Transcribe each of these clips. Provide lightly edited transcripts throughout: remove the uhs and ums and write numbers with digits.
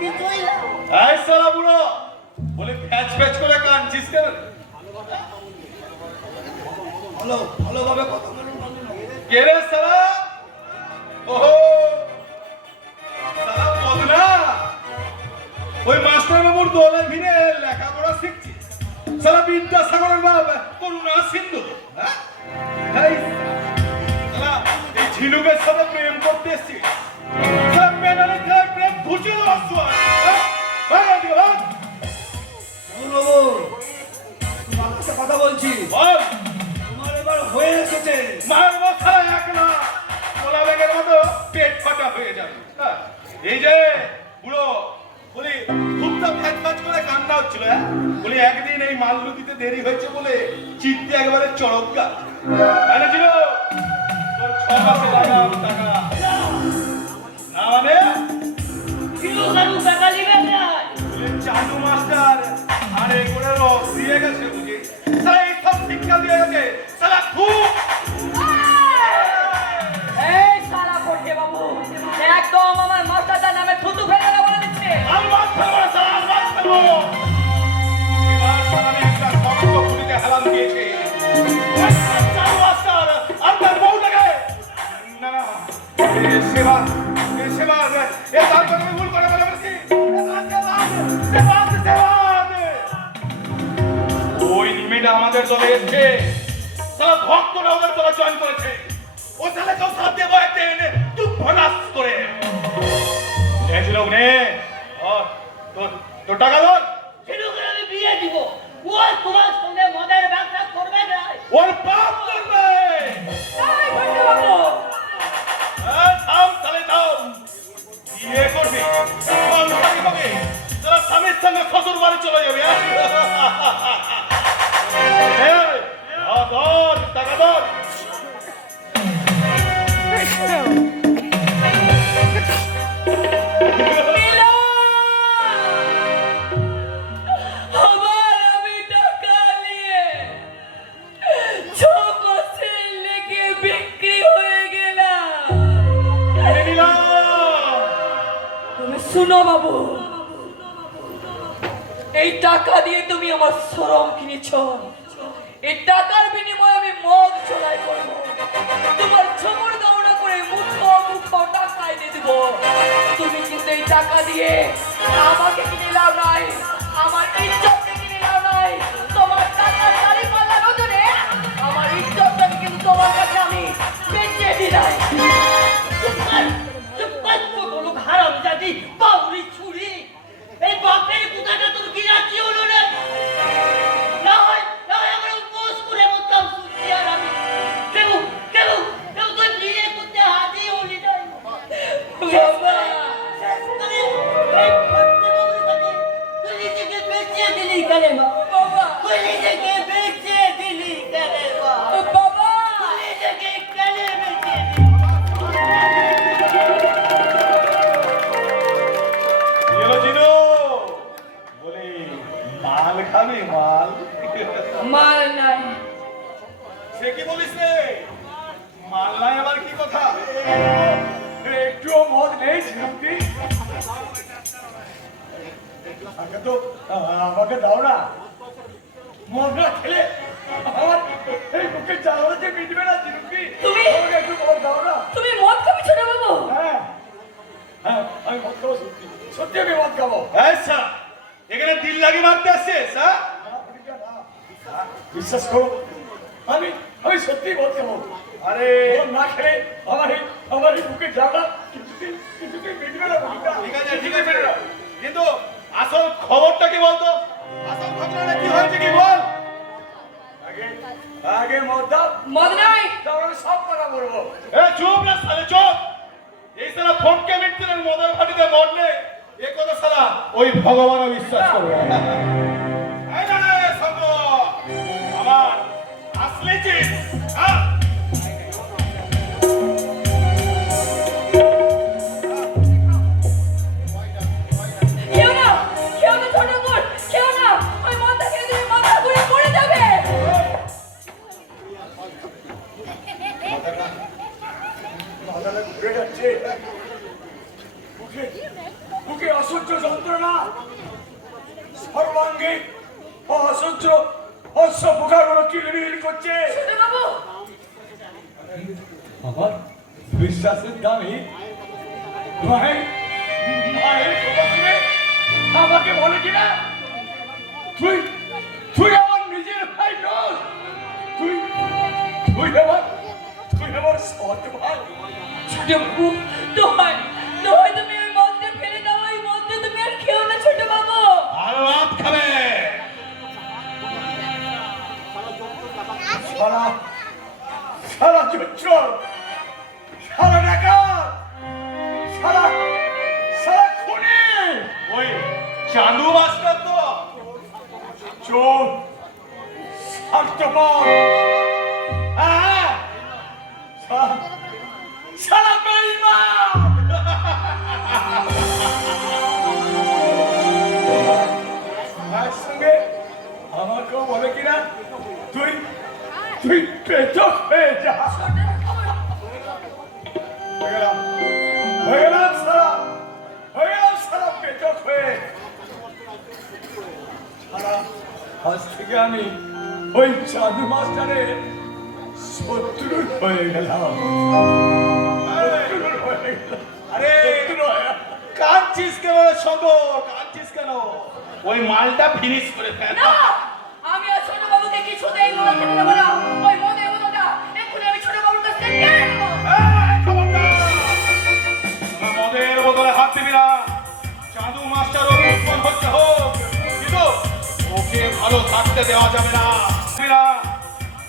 কিছুই না। এই শালা বুড়ো বলে প্যাচ প্যাচ করে কাঁদছিস কেন? ভালোভাবে কথা বলুন। কে রে শালা? ওহো শালা বদনা, ওই মাস্টার বাবুর দলে ভিড়ে লেখাপড়া শিখছিস? শালা বিদ্যাসাগরের বাপ করুণা সিন্ধু, হ্যাঁ? এই শালা এই ঝিনুকের সাথে প্রেম করতে এসছিস? শালা পেনালে খেয়ে প্রেম ঘুষে দেওয়ার সময়, হ্যাঁ? ভাই এদিকে ভাগ। বাবু, তোমার কাছে কথা বলছি। বল। তোমার এবার হয়ে এসেছে। মারবো শালা এক না, কোলা বেগের মতো পেট ফাটা হয়ে যাবে। হ্যাঁ? এই যে বুড়ো বলি খুব তো ফ্যাচ ফ্যাচ করে কান্না হচ্ছিল, হ্যাঁ? বলি একদিন এই মাল্লু দিতে দেরি হয়েছে বলে চিত্তে একেবারে চড়কা ছিল। তোর 6 মাসে লাগাম টাকা না মানে কিলো কারু টাকা দিবে না। বলি চালু মাস্টার আরে করে রস দিয়ে গেছে বুঝি। সালা এই সব শিক্ষা দিয়ে গেছে সালা খুব। এই শালা কোঠে বাবু, একদম আমার মাস্টারটার নামে থুতু ফেলে দেবো বলে দিচ্ছে। আলবাত ফেলবো না শালা, আলবাত ফেলবো। এবার শালা আমি একটা শক্ত খুলিতে হেলাম দিয়েছে। ওই চালু মাস্টার আপনার বউটাকে না এ সেবা এ তারপরে আমি ভুল করে বলেছি। ওই নিমিটা আমাদের দলে এসছে, সারা ভক্তরা ওদের দলে জয়েন করেছে। ও তাহলে কেউ সাথ দিয়ে বয়াতে এনে তুই ভনাস করে এসেছিল নে তোর টাকা ধর। ঝিনুকের আমি বিয়ে দিব। ও তোমার সঙ্গে মদের ব্যবসা করবে না। ওর পাপ করবে। এই কোঠে বাবু, থাম তাহলে থাম, বিয়ে করবি সংসারী হবে, তোরা স্বামীর সঙ্গে শ্বশুর বাড়ি চলে যাবে। ধর টাকা ধর। আবার আমি টাকা নিয়ে 6 মাসের লেগে বিক্রি হয়ে গেলাম। কিনে নিলাম। তুমি শুনো বাবু, এই টাকা দিয়ে তুমি আমার শরম কিনেছ। এই টাকার বিনিময়ে আমি মদ চড়াই করবো, তোমার ঝুমুর দৌড়া করে মুখো টাকা এনে দিব। তুমি কিন্তু এই টাকা দিয়ে আমাকে কিনে লাও নাই, আমার ইজ্জতকে কিনে লাও নাই। তোমার টাকার দাড়ি পাল্লা নজরে আমার ইজ্জতটাকে কিন্তু তোমার কাছে আমি বেঁচে দিলাই। লোক হারাম জাতি বাউরি ছুরি। এই বাপের কুতাটা তোর কি রাজি হলো রে? না হয় আমরা উপোস করে মরতাম শুনছি। আর আমি কেউ তুই বিয়ে করতে হাতি হলি নাই বাবা, এই ভক্তি বাবুর কাছে তুই নিজেকে বেঁচিয়ে দিলি কেন মা? বাবা, তুই নিজেকে বেঁচিয়ে দিলি কেন মা? বাবা, তুই নিজেকে কেন বেঁচিয়ে দিলি? জিনু বলি মাল খাবি মাল? মাল নাই। সে কি বলিস রে? মাল নাই আবার কি কথা? একটুও মদ নেই ঝিনুকি? আমাকে দাও না, মদ না খেলে আমার এই বুকে জ্বালা যে মিটবে না ঝিনুকি। তুমি- আমাকে একটু মদ দাও না। তুমি মদ খাবি ছোট বাবু? হ্যাঁ আমি মদ খাবো, সত্যি আমি মদ খাবো। আচ্ছা এখানে দিল লাগি মারতে আসছিস? হ্যাঁ বিশ্বাস করো আমি সত্যি মদ খাবো। আরে না খেলে আমার এই বুকে জ্বালা কিছুতেই মিটবে না। ঠিক আছে কিন্তু আসল খবরটা কি বলতো? আসল ঘটনাটা কি হয়েছে কি বল? আগে মদ দাও, মদ নাই। তারপরে সব কথা বলবো। চুপ না সালে চুপ। এই সালা ফোনকে মিটছিলেন মদের ভাটিতে মদ নেই এ কথা সালা ওই ভগবানও বিশ্বাস করবে। এই না রে সঙ্গ আমার আসলে চিজ। কেউ না ছোট বোন, কেউ না। ওই মদটা খেলে তুমি মাথা ঘুরে পড়ে যাবে। মাথাটা ঘুরে যাচ্ছে, বুকে অসহ্য যন্ত্রণা, সর্বাঙ্গে অসহ্য অশ্ব পোকাগুলো কিলবিল করছে। ছোট বাবু, আমার বিশ্বাসের দামে মায়ের কথা শুনে আমাকে বলে কিনা তুই তুই আমার নিজের ভাই নস, তুই তুই আমার সৎ ভাই। ছোট বাবু, দোহাই দোহাই, তুমি ওই মদটা ফেলে দাও, ওই মদটা তুমি আর খেও না ছোট বাবু। আর রাত খাবে সারা সারা চঞ্চল, সারা ডাকাত, সারা সারা খুনি, ওই চাঁদু মাস্টার তো চোর, স্বার্থপর, হ্যাঁ, সারা বেঈমান। একসঙ্গে আমাকেও বলে কিনা তুই তুই পেচক হয়ে যা। হয়ে গেলাম সারা পেচক হয়ে। সারা আজ থেকে আমি ওই চাঁদু মাস্টারের শত্রু হয়ে গেলাম। আরে কাঁদছিস কেন শঙ্কর, কাঁদছিস কেন? ওই মালটা ফিনিশ করে ফেল। না, আমি আর ছোট বাবুকে কিছুতেই মদ খেতে দেবো না। ওই মদের বোতলটা এক্ষুনি আমি ছোট বাবুর কাছ থেকে কেড়ে নেবো। এই, খবরদার! তোরা মদের বোতলে হাত দিবি না। চাঁদু মাস্টারও দুশ্মন হচ্ছে হোক, কিন্তু ওকে ভালো থাকতে দেওয়া যাবে না।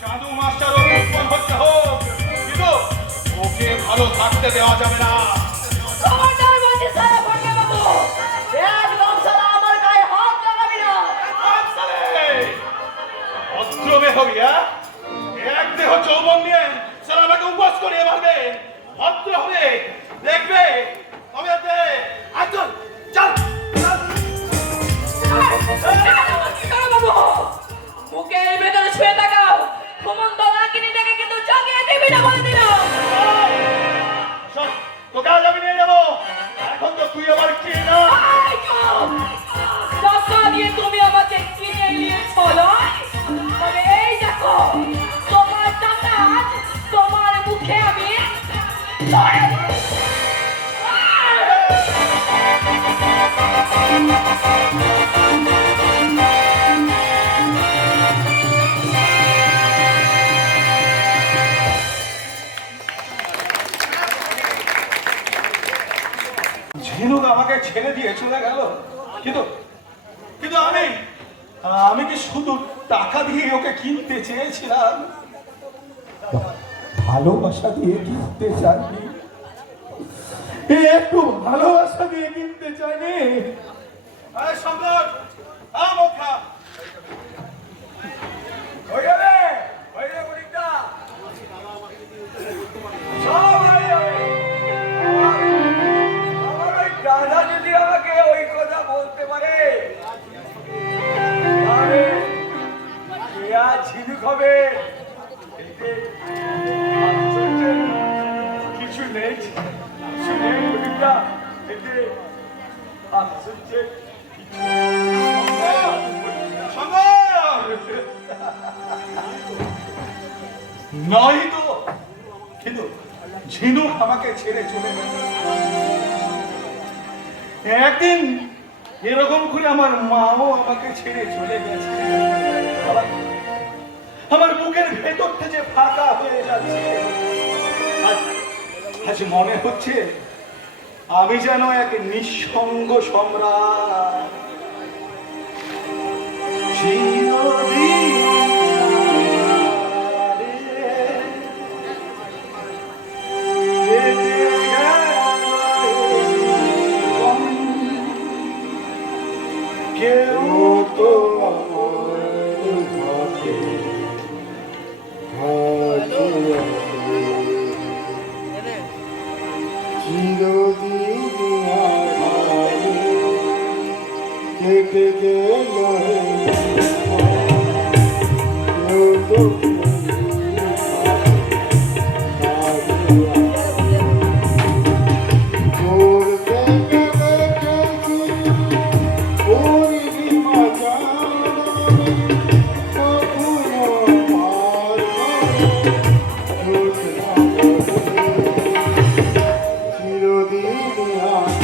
চাঁদু মাস্টারও দুশ্মন হচ্ছে হোক, কিন্তু ওকে ভালো থাকতে দেওয়া যাবে না। খবরদার বলছি সারা ভাঙ্গে বাবু, একদম সারা আমার গায়ে হাত লাগাবি না। অস্ত্রবে হবি, হ্যাঁ? এক দেহ যৌবন নিয়ে সারা আমাকে উপবাস করিয়ে মারবে। ভদ্র হবে, দেখবে তবে চল চল ছোট বাবু, মুখের ভেতরে শুয়ে থাকাও ঘুমন্ত নাকিনীটাকে কিন্তু জাগিয়ে দিবি না বলে দিলাম। শোন, তোকে আজ আমি নিয়ে যাবো। এখন তো তুই আবার কে না? টাকা দিয়ে তুমি আমাকে কিনে নিয়েছো নয়? তবে এই দেখো, তোমার টাকা আজ তোমার মুখে আমি ধরে দিই। ঝিনুক আমাকে ছেড়ে দিয়ে চলে গেল, কিন্তু কিন্তু আমি কি শুধু টাকা দিয়ে ওকে কিনতে চেয়েছিলাম? ভালোবাসা দিয়ে কিনতে চাইনি, একটু ভালোবাসা দিয়ে কিনতে চাইনি। শঙ্কর, মোক্ষা হয়ে যাবে পরীক্ষা, সব হয়ে যাবে। আমার ওই দাদা যদি আমাকে ওই কথা বলতে পারে, তাহলে ঝিনুক হবে। কিছু নেই, কিছু নেই পরীক্ষা, আশ্চর্যের নয় তো, কিন্তু ঝিনুক আমাকে ছেড়ে চলে গেল। একদিন এরকম করে আমার মাও আমাকে ছেড়ে চলে গেছে। আমার বুকের ভেতরটা যে ফাঁকা হয়ে যাচ্ছে। আজ মনে হচ্ছে আমি যেন এক নিঃসঙ্গ সম্রাট। চিরদিন কেউ তো Thank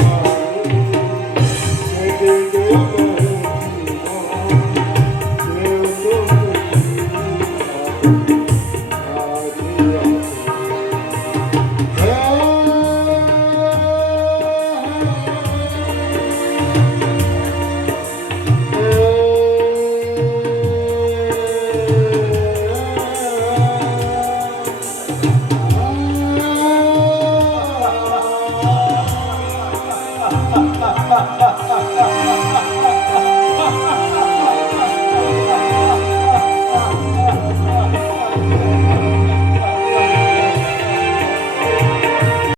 you.